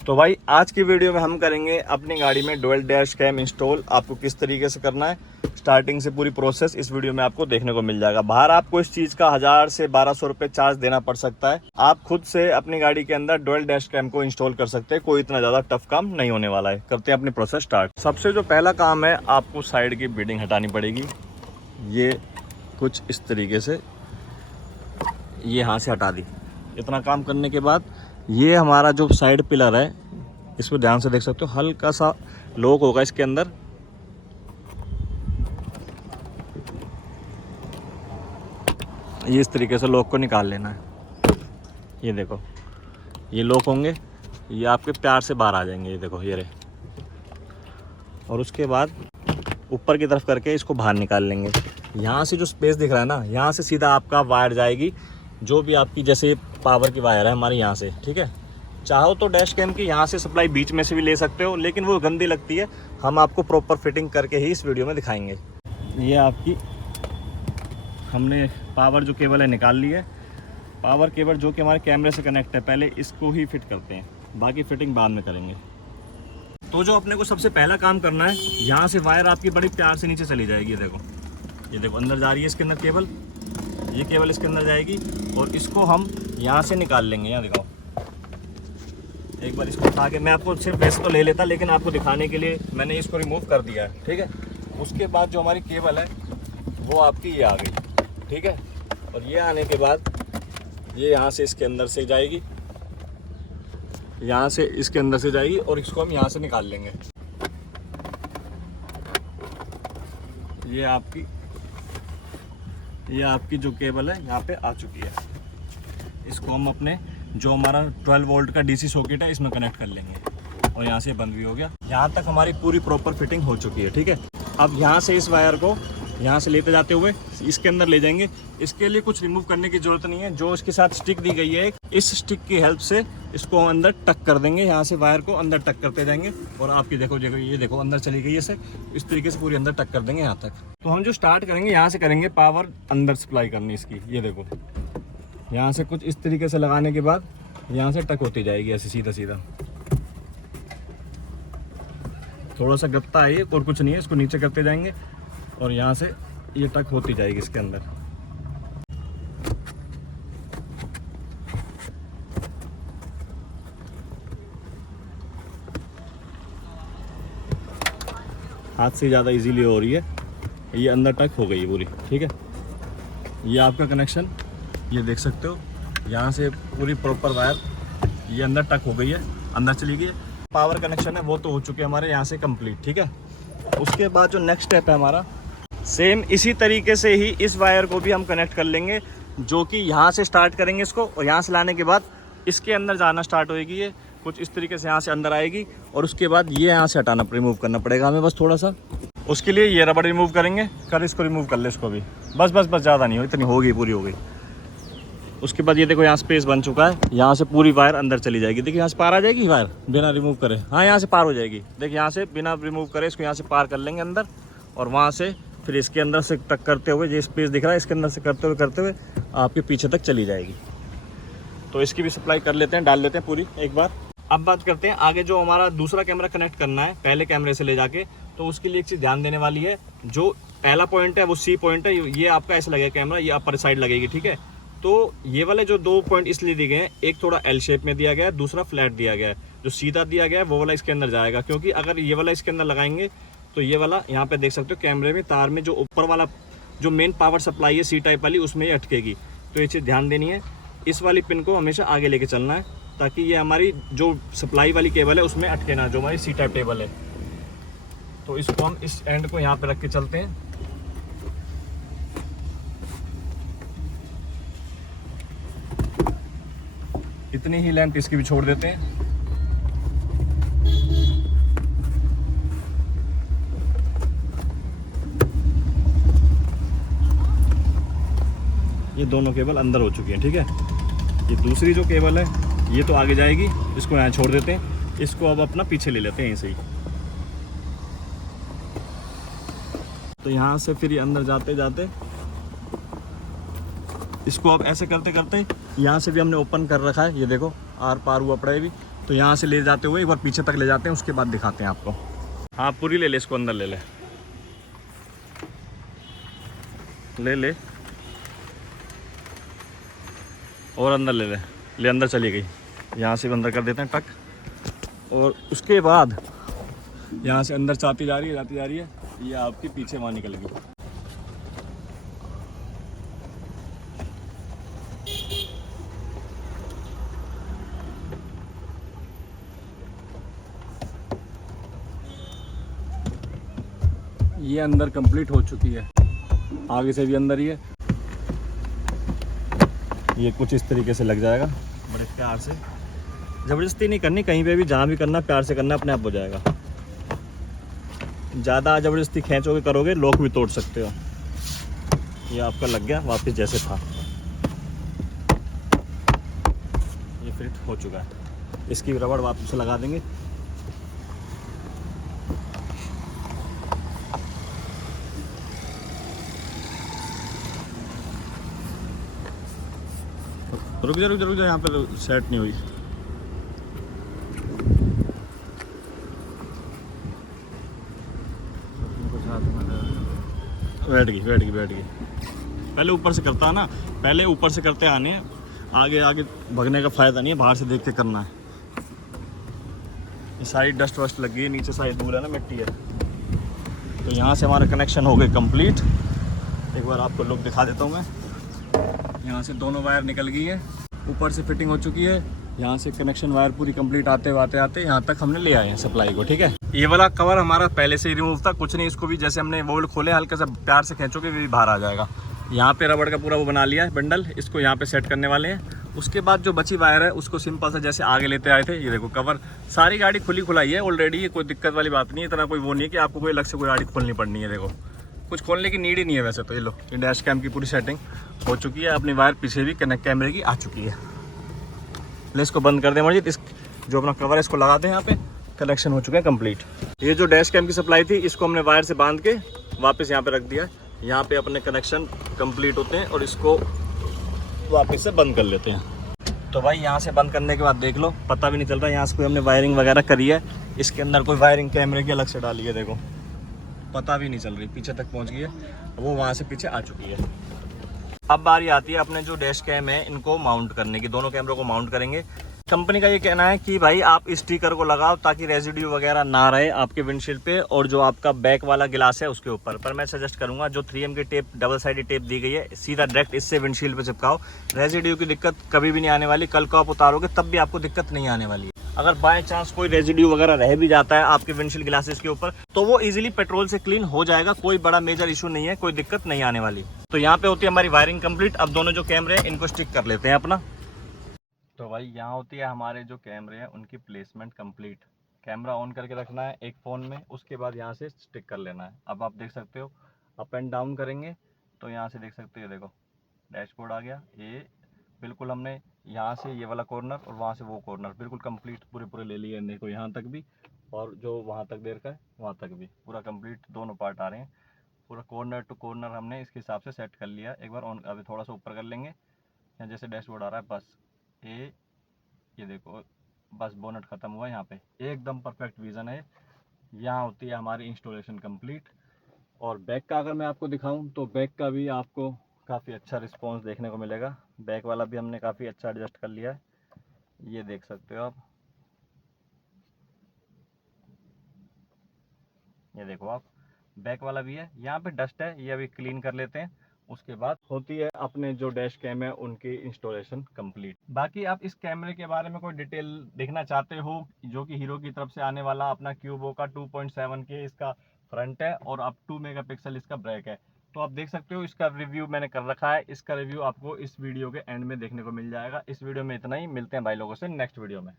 तो भाई आज की वीडियो में हम करेंगे अपनी गाड़ी में डुअल डैश कैम इंस्टॉल। आपको किस तरीके से करना है, स्टार्टिंग से पूरी प्रोसेस इस वीडियो में आपको देखने को मिल जाएगा। बाहर आपको इस चीज़ का 1000 से 1200 रुपये चार्ज देना पड़ सकता है। आप खुद से अपनी गाड़ी के अंदर डुअल डैश कैम को इंस्टॉल कर सकते हैं। कोई इतना ज़्यादा टफ काम नहीं होने वाला है। करते हैं अपनी प्रोसेस स्टार्ट। सबसे जो पहला काम है, आपको साइड की बीडिंग हटानी पड़ेगी। ये कुछ इस तरीके से ये यहाँ से हटा दी। इतना काम करने के बाद ये हमारा जो साइड पिलर है, इसको ध्यान से देख सकते हो, हल्का सा लॉक होगा इसके अंदर। ये इस तरीके से लॉक को निकाल लेना है। ये देखो, ये लॉक होंगे, ये आपके प्यार से बाहर आ जाएंगे। ये देखो, ये रहे। और उसके बाद ऊपर की तरफ करके इसको बाहर निकाल लेंगे। यहाँ से जो स्पेस दिख रहा है ना, यहाँ से सीधा आपका वायर जाएगी, जो भी आपकी जैसे पावर की वायर है हमारे यहाँ से, ठीक है। चाहो तो डैश कैम की यहाँ से सप्लाई बीच में से भी ले सकते हो, लेकिन वो गंदी लगती है। हम आपको प्रॉपर फिटिंग करके ही इस वीडियो में दिखाएंगे। ये आपकी हमने पावर जो केबल है निकाल ली है। पावर केबल जो कि हमारे कैमरे से कनेक्ट है, पहले इसको ही फिट करते हैं, बाकी फिटिंग बाद में करेंगे। तो जो अपने को सबसे पहला काम करना है, यहाँ से वायर आपकी बड़ी प्यार से नीचे चली जाएगी। ये देखो अंदर जा रही है इसके अंदर केबल। ये केबल इसके अंदर जाएगी और इसको हम यहाँ से निकाल लेंगे। यहाँ दिखाओ, एक बार इसको उठा के, मैं आपको सिर्फ वैसे तो ले लेता, लेकिन आपको दिखाने के लिए मैंने इसको रिमूव कर दिया है, ठीक है। उसके बाद जो हमारी केबल है वो आपकी ये आ गई, ठीक है। और ये आने के बाद ये यहाँ से इसके अंदर से जाएगी, यहाँ से इसके अंदर से जाएगी और इसको हम यहाँ से निकाल लेंगे। ये आपकी जो केबल है यहाँ पे आ चुकी है। इसको हम अपने जो हमारा 12 वोल्ट का डीसी सॉकेट है इसमें कनेक्ट कर लेंगे और यहाँ से बंद भी हो गया। यहाँ तक हमारी पूरी प्रॉपर फिटिंग हो चुकी है, ठीक है। अब यहाँ से इस वायर को यहाँ से लेते जाते हुए इसके अंदर ले जाएंगे। इसके लिए कुछ रिमूव करने की ज़रूरत नहीं है। जो इसके साथ स्टिक दी गई है, इस स्टिक की हेल्प से इसको अंदर टक कर देंगे। यहाँ से वायर को अंदर टक करते जाएंगे और आपकी देखो ये देखो अंदर चली गई है। इस तरीके से पूरी अंदर टक कर देंगे यहाँ तक। तो हम जो स्टार्ट करेंगे, यहाँ से करेंगे पावर अंदर सप्लाई करनी इसकी। ये देखो, यहाँ से कुछ इस तरीके से लगाने के बाद यहाँ से टक होती जाएगी ऐसे सीधा सीधा। थोड़ा सा गत्ता है ये, और कुछ नहीं है। इसको नीचे करते जाएंगे और यहाँ से ये टक होती जाएगी इसके अंदर। हाथ से ज़्यादा इजीली हो रही है। ये अंदर टक हो गई है पूरी, ठीक है। ये आपका कनेक्शन, ये देख सकते हो, यहाँ से पूरी प्रॉपर वायर ये अंदर टक हो गई है, अंदर चली गई है। पावर कनेक्शन है वो तो हो चुके हमारे यहाँ से कंप्लीट, ठीक है। उसके बाद जो नेक्स्ट स्टेप है हमारा, सेम इसी तरीके से ही इस वायर को भी हम कनेक्ट कर लेंगे, जो कि यहाँ से स्टार्ट करेंगे इसको, और यहाँ से लाने के बाद इसके अंदर जाना स्टार्ट होएगी। ये कुछ इस तरीके से यहाँ से अंदर आएगी और उसके बाद ये यहाँ से हटाना, रिमूव करना पड़ेगा हमें बस थोड़ा सा। उसके लिए ये रबड़ रिमूव करेंगे। कर इसको रिमूव कर ले, इसको भी बस ज़्यादा नहीं हो, इतनी होगी, पूरी हो गई। उसके बाद ये देखो यहाँ स्पेस बन चुका है। यहाँ से पूरी वायर अंदर चली जाएगी। देखिए यहाँ से पार आ जाएगी वायर बिना रिमूव करे। हाँ, यहाँ से पार हो जाएगी। देखिए यहाँ से बिना रिमूव करे इसको यहाँ से पार कर लेंगे अंदर, और वहाँ से फिर इसके अंदर से टक करते हुए, ये स्पेस दिख रहा है, इसके अंदर से करते हुए आपके पीछे तक चली जाएगी। तो इसकी भी सप्लाई कर लेते हैं, डाल लेते हैं पूरी एक बार। अब बात करते हैं आगे जो हमारा दूसरा कैमरा कनेक्ट करना है पहले कैमरे से ले जाके। तो उसके लिए एक चीज़ ध्यान देने वाली है। जो पहला पॉइंट है वो सी पॉइंट है। ये आपका ऐसे लगेगा कैमरा, ये अपर साइड लगेगी, ठीक है। तो ये वाले जो 2 पॉइंट इसलिए दिए गए हैं, एक थोड़ा एल शेप में दिया गया है, दूसरा फ्लैट दिया गया है। जो सीधा दिया गया है वो वाला इसके अंदर जाएगा, क्योंकि अगर ये वाला इसके अंदर लगाएंगे तो ये वाला यहाँ पे देख सकते हो कैमरे में तार में जो ऊपर वाला जो मेन पावर सप्लाई है सी टाइप वाली, उसमें ये अटकेगी। तो ये चीज़ ध्यान देनी है। इस वाली पिन को हमेशा आगे लेके चलना है, ताकि ये हमारी जो सप्लाई वाली केबल है उसमें अटके ना, जो हमारी सी टाइप टेबल है। तो इसको हम इस एंड को यहाँ पे रख के चलते हैं। इतनी ही लेंथ इसकी भी छोड़ देते हैं। ये दोनों केबल अंदर हो चुकी हैं, ठीक है। ये दूसरी जो केबल है ये तो आगे जाएगी, इसको यहाँ छोड़ देते हैं। इसको अब अपना पीछे ले लेते हैं ऐसे ही। तो यहाँ से फिर ये अंदर जाते जाते इसको अब ऐसे करते करते यहाँ से भी हमने ओपन कर रखा है। ये देखो आर पार हुआ पड़ा है भी। तो यहाँ से ले जाते हुए एक बार पीछे तक ले जाते हैं, उसके बाद दिखाते हैं आपको। हाँ पूरी ले ले, इसको अंदर ले ले, ले ले और अंदर ले ले, ले अंदर चली गई। यहाँ से भी अंदर कर देते हैं टक, और उसके बाद यहाँ से अंदर जाती जा रही है, ये आपके पीछे वहाँ निकल गई। ये अंदर कंप्लीट हो चुकी है, आगे से भी अंदर ही है। ये कुछ इस तरीके से लग जाएगा, बड़े प्यार से, ज़बरदस्ती नहीं करनी, कहीं पे भी जहाँ भी करना प्यार से करना, अपने आप हो जाएगा। ज़्यादा ज़बरदस्ती खींचोगे करोगे लॉक भी तोड़ सकते हो। ये आपका लग गया वापस जैसे था, ये फिट हो चुका है। इसकी रबड़ वापस लगा देंगे। रुक जा, यहाँ पे सेट नहीं हुई। बैठ गई। पहले ऊपर से करता है ना, पहले ऊपर से करते आने, आगे भगने का फ़ायदा नहीं है, बाहर से देख के करना है। ये सारी डस्ट वस्ट लगी है, नीचे सारी धूल है ना, मिट्टी है। तो यहाँ से हमारा कनेक्शन हो गए कंप्लीट। एक बार आपको लुक दिखा देता हूँ मैं। यहाँ से दोनों वायर निकल गई है, ऊपर से फिटिंग हो चुकी है। यहाँ से कनेक्शन वायर पूरी कंप्लीट आते यहाँ तक हमने ले आए हैं सप्लाई को, ठीक है। ये वाला कवर हमारा पहले से ही रिमूव था, कुछ नहीं, इसको भी जैसे हमने वोल्ड खोले हल्के से प्यार से खींचोगे भी बाहर आ जाएगा। यहाँ पे रबड़ का पूरा वो बना लिया है बंडल, इसको यहाँ पे सेट करने वाले हैं। उसके बाद जो बची वायर है उसको सिंपल सा जैसे आगे लेते आए थे, ये देखो कवर, सारी गाड़ी खुली खुलाई है ऑलरेडी, ये कोई दिक्कत वाली बात नहीं है। इतना कोई वो नहीं है कि आपको कोई अलग से कोई गाड़ी खोलनी पड़नी है। देखो कुछ खोलने की नीड ही नहीं है वैसे तो। ये लो, ये डैश कैम की पूरी सेटिंग हो चुकी है, अपनी वायर पीछे भी कनेक्ट कैमरे की आ चुकी है। ले इसको बंद कर दें मर्जीत, इस जो अपना कवर है इसको लगा दें, यहाँ पे कनेक्शन हो चुका है कंप्लीट। ये जो डैश कैम की सप्लाई थी इसको हमने वायर से बांध के वापस यहाँ पे रख दिया है। यहाँ पे अपने कनेक्शन कंप्लीट होते हैं और इसको वापस से बंद कर लेते हैं। तो भाई यहाँ से बंद करने के बाद देख लो, पता भी नहीं चल रहा यहाँ से कोई हमने वायरिंग वगैरह करी है। इसके अंदर कोई वायरिंग कैमरे की अलग से डाली है, देखो पता भी नहीं चल रही, पीछे तक पहुँच गई है, वो वहाँ से पीछे आ चुकी है। अब बारी आती है अपने जो डैश कैम है इनको माउंट करने की, दोनों कैमरों को माउंट करेंगे। कंपनी का ये कहना है कि भाई आप स्टिकर को लगाओ ताकि रेजिड्यू वगैरह ना रहे आपके विंडशील्ड पे और जो आपका बैक वाला गिलास है उसके ऊपर। पर मैं सजेस्ट करूंगा जो 3M की टेप, डबल साइडेड टेप दी गई है, सीधा डायरेक्ट इससे विंडशील्ड पे चिपकाओ। रेजिड्यू की दिक्कत कभी भी नहीं आने वाली, कल को आप उतारोगे तब भी आपको दिक्कत नहीं आने वाली है। अगर बाय चांस कोई रेजिड्यू वगैरह रह भी जाता है आपके विंडशील्ड ग्लासेस के ऊपर तो वो इजीली पेट्रोल से क्लीन हो जाएगा, कोई बड़ा मेजर इशू नहीं है, कोई दिक्कत नहीं आने वाली। तो यहाँ पे होती है हमारी वायरिंग कंप्लीट। अब दोनों जो कैमरे हैं इनको स्टिक कर लेते हैं अपना। तो भाई यहाँ होती है हमारे जो कैमरे हैं उनकी प्लेसमेंट कंप्लीट। कैमरा ऑन करके रखना है एक फ़ोन में, उसके बाद यहाँ से स्टिक कर लेना है। अब आप देख सकते हो अप एंड डाउन करेंगे तो यहाँ से देख सकते हो, देखो डैशबोर्ड आ गया। ये बिल्कुल हमने यहाँ से ये वाला कॉर्नर और वहाँ से वो कॉर्नर बिल्कुल कंप्लीट पूरे ले लिए। देखो यहाँ तक भी और जो वहाँ तक देर का है वहाँ तक भी पूरा कंप्लीट, दोनों पार्ट आ रहे हैं। पूरा कॉर्नर टू कॉर्नर हमने इसके हिसाब से सेट कर लिया। एक बार ऑन, अभी थोड़ा सा ऊपर कर लेंगे, यहाँ जैसे डैशबोर्ड आ रहा है बस ये देखो बस बोनट ख़त्म हुआ। यहाँ पे एकदम परफेक्ट विज़न है। यहाँ होती है हमारी इंस्टॉलेशन कंप्लीट। और बैक का अगर मैं आपको दिखाऊं तो बैक का भी आपको काफ़ी अच्छा रिस्पांस देखने को मिलेगा। बैक वाला भी हमने काफ़ी अच्छा एडजस्ट कर लिया है, ये देख सकते हो आप। ये देखो आप, बैक वाला भी है। यहाँ पे डस्ट है, ये अभी क्लीन कर लेते हैं, उसके बाद होती है अपने जो डैश कैम है उनकी इंस्टॉलेशन कंप्लीट। बाकी आप इस कैमरे के बारे में कोई डिटेल देखना चाहते हो, जो कि हीरो की तरफ से आने वाला अपना क्यूबो का 2.7 के इसका फ्रंट है और अब 2 मेगापिक्सल इसका ब्रेक है, तो आप देख सकते हो। इसका रिव्यू मैंने कर रखा है, इसका रिव्यू आपको इस वीडियो के एंड में देखने को मिल जाएगा। इस वीडियो में इतना ही, मिलते हैं भाई लोगों से नेक्स्ट वीडियो में।